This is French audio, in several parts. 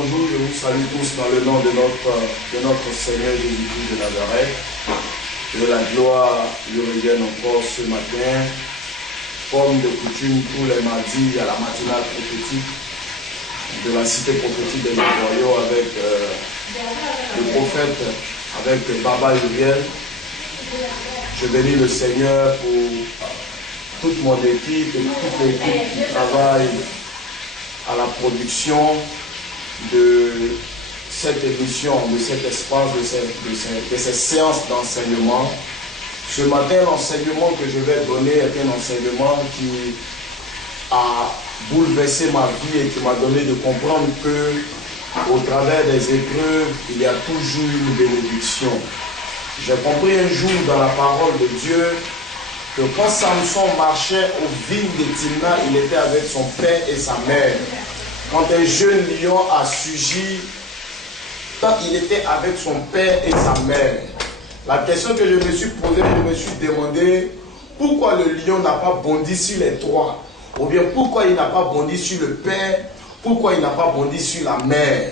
bonjour, je vous salue tous dans le nom de notre Seigneur Jésus-Christ de Nazareth. Que la gloire lui revienne encore ce matin, comme de coutume tous les mardis à la matinale prophétique de la cité prophétique des Royaux avec le prophète, avec Baba Uriel. Je bénis le Seigneur pour toute mon équipe et toute l'équipe qui travaille à la production de cette émission, de cet espace, de ces séances d'enseignement. Ce matin, l'enseignement que je vais donner est un enseignement qui a bouleversé ma vie et qui m'a donné de comprendre que, au travers des épreuves, il y a toujours une bénédiction. J'ai compris un jour dans la parole de Dieu que quand Samson marchait aux vignes de Timna, il était avec son père et sa mère. Quand un jeune lion a surgi, quand il était avec son père et sa mère, la question que je me suis posée, je me suis demandé pourquoi le lion n'a pas bondi sur les trois, ou bien pourquoi il n'a pas bondi sur le père, pourquoi il n'a pas bondi sur la mère.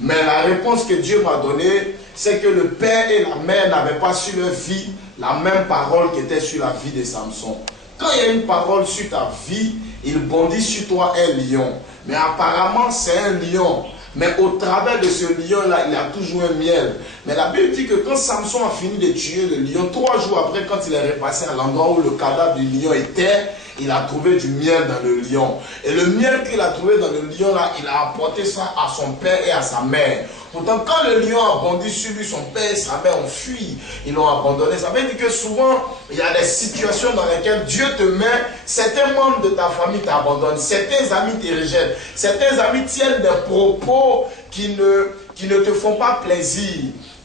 Mais la réponse que Dieu m'a donnée, c'est que le père et la mère n'avaient pas sur leur vie la même parole qui était sur la vie de Samson. Quand il y a une parole sur ta vie, il bondit sur toi un lion. Mais apparemment, c'est un lion. Mais au travers de ce lion-là, il y a toujours un miel. Mais la Bible dit que quand Samson a fini de tuer le lion, 3 jours après, quand il est repassé à l'endroit où le cadavre du lion était, il a trouvé du miel dans le lion. Et le miel qu'il a trouvé dans le lion-là, il a apporté ça à son père et à sa mère. Pourtant, quand le lion a bondi sur lui, son père et sa mère ont fui. Ils l'ont abandonné. Ça veut dire que souvent, il y a des situations dans lesquelles Dieu te met, certains membres de ta famille t'abandonnent, certains amis te rejettent, certains amis tiennent des propos qui ne te font pas plaisir.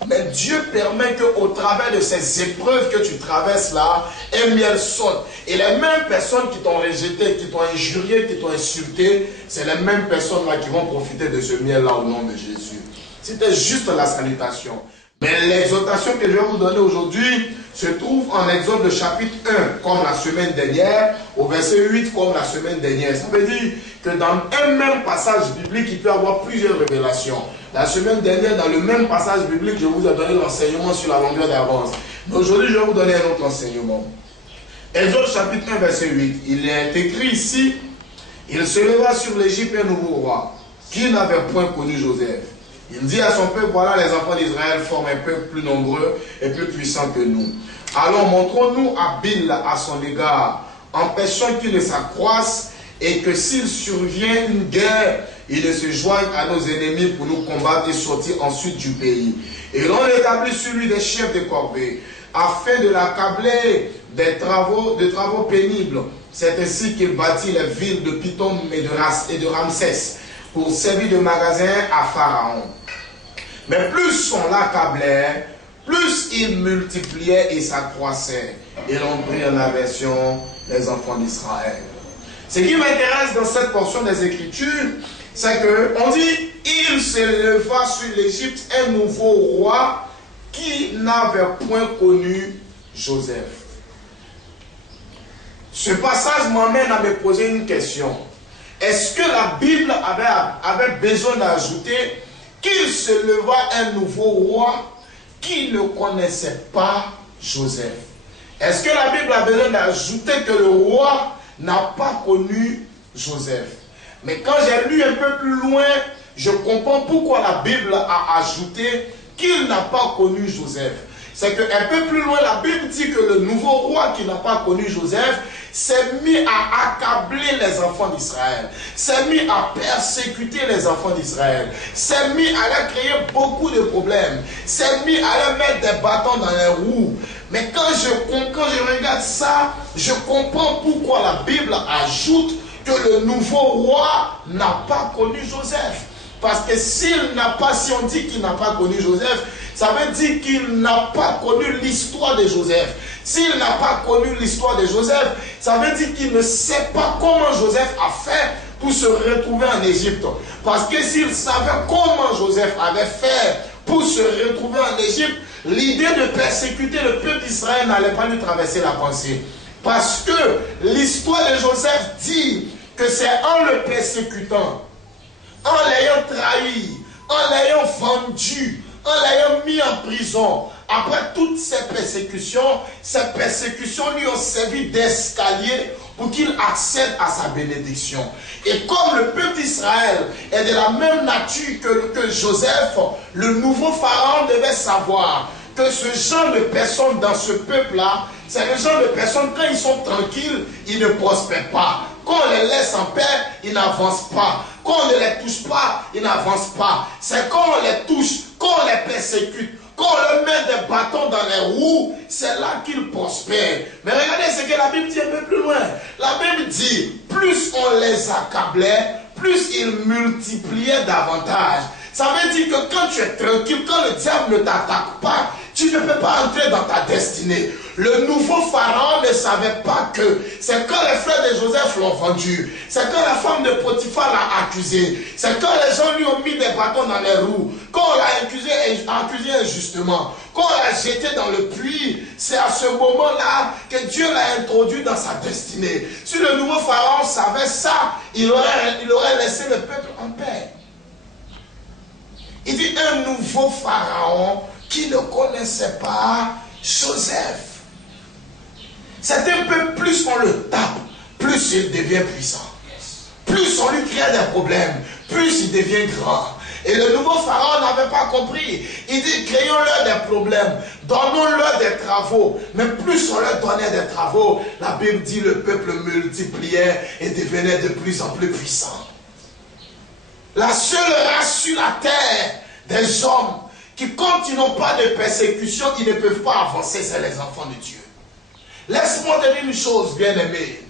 Mais Dieu permet qu'au travers de ces épreuves que tu traverses là, un miel saute. Et les mêmes personnes qui t'ont rejeté, qui t'ont injurié, qui t'ont insulté, c'est les mêmes personnes là qui vont profiter de ce miel là au nom de Jésus. C'était juste la salutation. Mais l'exhortation que je vais vous donner aujourd'hui se trouve en Exode chapitre 1, comme la semaine dernière, au verset 8, comme la semaine dernière. Ça veut dire que dans un même passage biblique, il peut y avoir plusieurs révélations. La semaine dernière, dans le même passage biblique, je vous ai donné l'enseignement sur la longueur d'avance. Mais aujourd'hui, je vais vous donner un autre enseignement. Exode chapitre 1, verset 8. Il est écrit ici, il se leva sur l'Égypte un nouveau roi, qui n'avait point connu Joseph. Il dit à son peuple, voilà, les enfants d'Israël forment un peuple plus nombreux et plus puissant que nous. Alors montrons-nous habiles à son égard, empêchons qu'il ne s'accroisse et que s'il survient une guerre, il ne se joigne à nos ennemis pour nous combattre et sortir ensuite du pays. Et l'on établit sur lui des chefs de corvée, afin de l'accabler de travaux pénibles. C'est ainsi qu'il bâtit les villes de Pithom et de Ramsès, pour servir de magasin à Pharaon. Mais plus on l'accablait, plus il multipliait et s'accroissait. Et l'on prit en aversion les enfants d'Israël. Ce qui m'intéresse dans cette portion des Écritures, c'est qu'on dit, il se leva sur l'Égypte un nouveau roi qui n'avait point connu Joseph. Ce passage m'amène à me poser une question. Est-ce que la Bible avait besoin d'ajouter qu'il se leva un nouveau roi qui ne connaissait pas Joseph? Est-ce que la Bible a besoin d'ajouter que le roi n'a pas connu Joseph? Mais quand j'ai lu un peu plus loin, je comprends pourquoi la Bible a ajouté qu'il n'a pas connu Joseph. C'est qu'un peu plus loin, la Bible dit que le nouveau roi qui n'a pas connu Joseph s'est mis à accabler les enfants d'Israël, s'est mis à persécuter les enfants d'Israël, s'est mis à leur créer beaucoup de problèmes, s'est mis à leur mettre des bâtons dans les roues. Mais quand je regarde ça, je comprends pourquoi la Bible ajoute que le nouveau roi n'a pas connu Joseph. Parce que si on dit qu'il n'a pas connu Joseph, ça veut dire qu'il n'a pas connu l'histoire de Joseph. S'il n'a pas connu l'histoire de Joseph, ça veut dire qu'il ne sait pas comment Joseph a fait pour se retrouver en Égypte. Parce que s'il savait comment Joseph avait fait pour se retrouver en Égypte, l'idée de persécuter le peuple d'Israël n'allait pas lui traverser la pensée. Parce que l'histoire de Joseph dit que c'est en le persécutant, en l'ayant trahi, en l'ayant vendu, en l'ayant mis en prison. Après toutes ces persécutions lui ont servi d'escalier pour qu'il accède à sa bénédiction. Et comme le peuple d'Israël est de la même nature que Joseph, le nouveau pharaon devait savoir que ce genre de personnes dans ce peuple-là, c'est le genre de personnes, quand ils sont tranquilles, ils ne prospèrent pas. Quand on les laisse en paix, ils n'avancent pas. Quand on ne les touche pas, ils n'avancent pas. C'est quand on les touche, quand on les persécute, quand on leur met des bâtons dans les roues, c'est là qu'ils prospèrent. Mais regardez ce que la Bible dit un peu plus loin. La Bible dit, plus on les accablait, plus ils multipliaient davantage. Ça veut dire que quand tu es tranquille, quand le diable ne t'attaque pas, tu ne peux pas entrer dans ta destinée. Le nouveau pharaon ne savait pas que c'est quand les frères de Joseph l'ont vendu, c'est quand la femme de Potiphar l'a accusé, c'est quand les gens lui ont mis des bâtons dans les roues, quand on l'a accusé injustement, quand on l'a jeté dans le puits, c'est à ce moment-là que Dieu l'a introduit dans sa destinée. Si le nouveau pharaon savait ça, il aurait laissé le peuple en paix. Il dit un nouveau pharaon qui ne connaissait pas Joseph. C'est un peu plus on le tape, plus il devient puissant. Plus on lui crée des problèmes, plus il devient grand. Et le nouveau pharaon n'avait pas compris. Il dit, créons-leur des problèmes, donnons-leur des travaux. Mais plus on leur donnait des travaux, la Bible dit le peuple multipliait et devenait de plus en plus puissant. La seule race sur la terre des hommes qui, quand ils n'ont pas de persécution, ils ne peuvent pas avancer, c'est les enfants de Dieu. Laisse-moi te dire une chose, bien-aimé.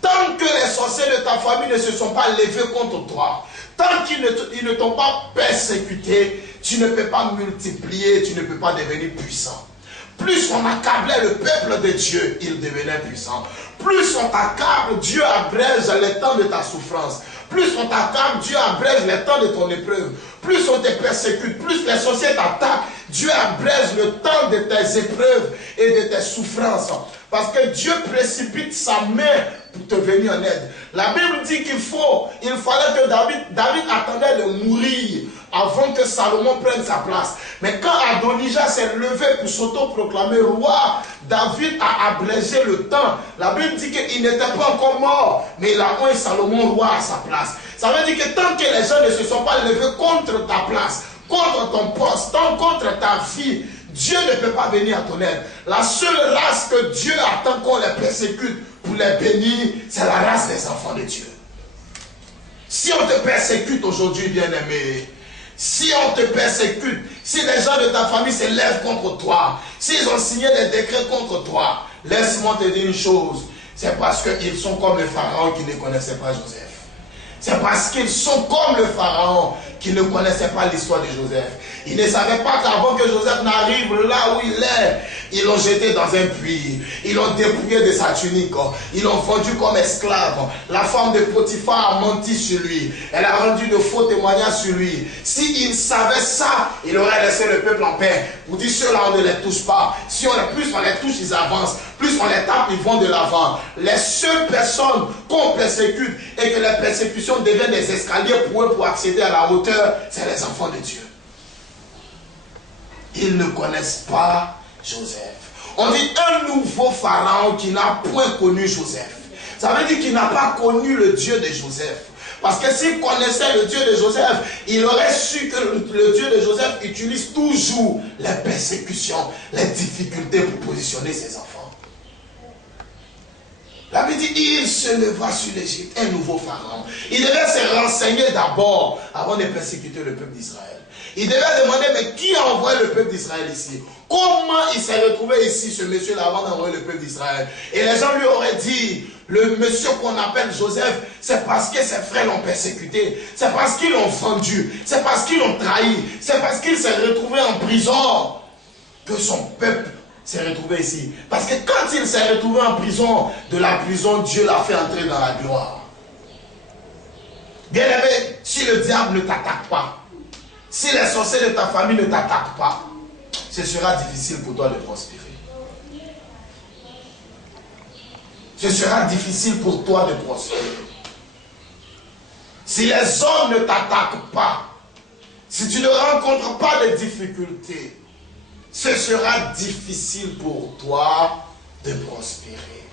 Tant que les sorciers de ta famille ne se sont pas levés contre toi, tant qu'ils ne t'ont pas persécuté, tu ne peux pas multiplier, tu ne peux pas devenir puissant. Plus on accablait le peuple de Dieu, il devenait puissant. Plus on t'accable, Dieu abrège le temps de ta souffrance. Plus on t'accable, Dieu abrège le temps de ton épreuve. Plus on te persécute, plus les sorciers t'attaquent, Dieu abrège le temps de tes épreuves et de tes souffrances. Parce que Dieu précipite sa main pour te venir en aide. La Bible dit qu'il fallait que David attendait de mourir avant que Salomon prenne sa place. Mais quand Adonijah s'est levé pour s'auto-proclamer roi, David a abrégé le temps. La Bible dit qu'il n'était pas encore mort, mais il a mis Salomon roi à sa place. Ça veut dire que tant que les gens ne se sont pas levés contre ta place, contre ton poste, contre ta vie, Dieu ne peut pas venir à ton aide. La seule race que Dieu attend qu'on les persécute pour les bénir, c'est la race des enfants de Dieu. Si on te persécute aujourd'hui, bien-aimé, si on te persécute, si les gens de ta famille se lèvent contre toi, s'ils ont signé des décrets contre toi, laisse-moi te dire une chose, c'est parce qu'ils sont comme le pharaon qui ne connaissait pas Joseph. C'est parce qu'ils sont comme le pharaon qui ne connaissait pas l'histoire de Joseph. Ils ne savaient pas qu'avant que Joseph n'arrive là où il est, ils l'ont jeté dans un puits. Ils l'ont dépouillé de sa tunique. Ils l'ont vendu comme esclave. La femme de Potiphar a menti sur lui. Elle a rendu de faux témoignages sur lui. S'il savait ça, il aurait laissé le peuple en paix. Pour dire ceux-là, on ne les touche pas. Plus on les touche, ils avancent. Plus on les tape, ils vont de l'avant. Les seules personnes qu'on persécute et que les persécutions deviennent des escaliers pour eux pour accéder à la hauteur, c'est les enfants de Dieu. Ils ne connaissent pas Joseph. On dit un nouveau pharaon qui n'a point connu Joseph. Ça veut dire qu'il n'a pas connu le Dieu de Joseph. Parce que s'il connaissait le Dieu de Joseph, il aurait su que le Dieu de Joseph utilise toujours les persécutions, les difficultés pour positionner ses enfants. La Bible dit, il se leva sur l'Égypte, un nouveau pharaon. Il devait se renseigner d'abord avant de persécuter le peuple d'Israël. Il devait demander, mais qui a envoyé le peuple d'Israël ici? Comment il s'est retrouvé ici, ce monsieur-là, avant d'envoyer le peuple d'Israël? Et les gens lui auraient dit, le monsieur qu'on appelle Joseph, c'est parce que ses frères l'ont persécuté, c'est parce qu'ils l'ont vendu, c'est parce qu'ils l'ont trahi, c'est parce qu'il s'est retrouvé en prison que son peuple s'est retrouvé ici. Parce que quand il s'est retrouvé en prison, de la prison, Dieu l'a fait entrer dans la gloire. Bien-aimé, si le diable ne t'attaque pas, si les sorciers de ta famille ne t'attaquent pas, ce sera difficile pour toi de prospérer. Ce sera difficile pour toi de prospérer. Si les hommes ne t'attaquent pas, si tu ne rencontres pas de difficultés, ce sera difficile pour toi de prospérer.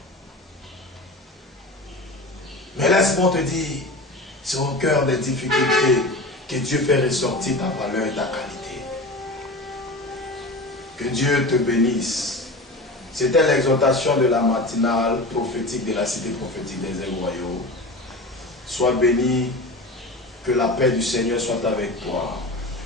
Mais laisse-moi te dire, c'est au cœur des difficultés que Dieu fait ressortir ta valeur et ta qualité. Que Dieu te bénisse. C'était l'exhortation de la matinale prophétique de la cité prophétique des Ailes Royaux. Sois béni, que la paix du Seigneur soit avec toi.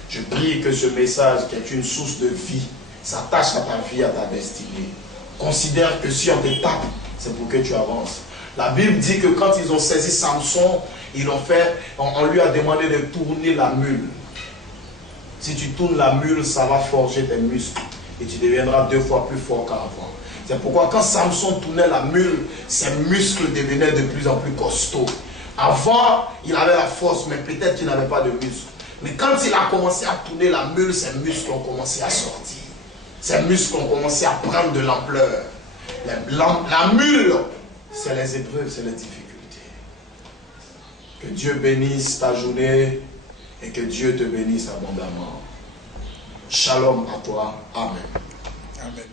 Je prie que ce message qui est une source de vie s'attache à ta vie, à ta destinée. Considère que si on te tape, c'est pour que tu avances. La Bible dit que quand ils ont saisi Samson, on lui a demandé de tourner la mule. Si tu tournes la mule, ça va forger tes muscles et tu deviendras 2 fois plus fort qu'avant. C'est pourquoi quand Samson tournait la mule, ses muscles devenaient de plus en plus costauds. Avant, il avait la force, mais peut-être qu'il n'avait pas de muscles. Mais quand il a commencé à tourner la mule, ses muscles ont commencé à sortir. Ses muscles ont commencé à prendre de l'ampleur. La mule, c'est les épreuves, c'est les difficultés. Que Dieu bénisse ta journée et que Dieu te bénisse abondamment. Shalom à toi. Amen. Amen.